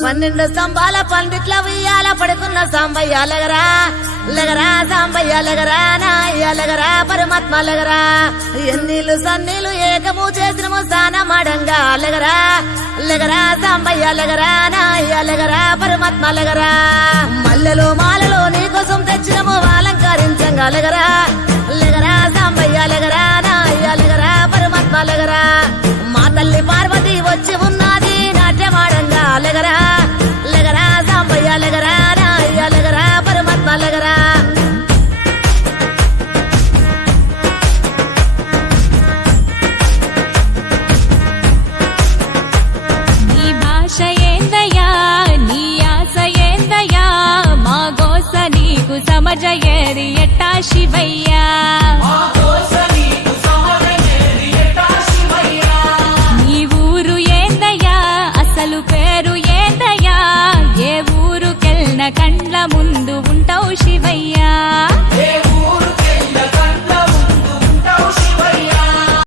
12 స్తంభాల పందిట్ల ఉయ్యాల పడుకున్న సాంబయ్య లగరా లగరా సాంబయ్య లగరా నాయ్య లగరా పరమాత్మ లగరా ఎన్నీళ్ళు సన్నీళ్ళు ఏకము చేసినము స్నానమాడంగా లగరా లగరా సాంబయ్య లగరా నాయ్య లగరా పరమాత్మ లగరా మల్లెలు మాలలో నీకోసం తెచ్చినము అలంకరించంగా లగరా లగరా సాంబయ్య లగరా నాయ్య లగరా పరమాత్మ లగరా మా తల్లి పార్వతి వచ్చి ఉన్నది నాట్యమాడంగా లగరా లగరా సాంబయ్య లగరా నాయ్య లగరా పరమాత్మ లగరా నీ భాష ఏందయ్యా నీ ఆశ ఏందయ్యా మా గోస నీకు సమజయేరి ఎట్టా శివయ్యా నీ ఊరు ఏందయ్యా అసలు పేరు ఏందయ్యా ఏ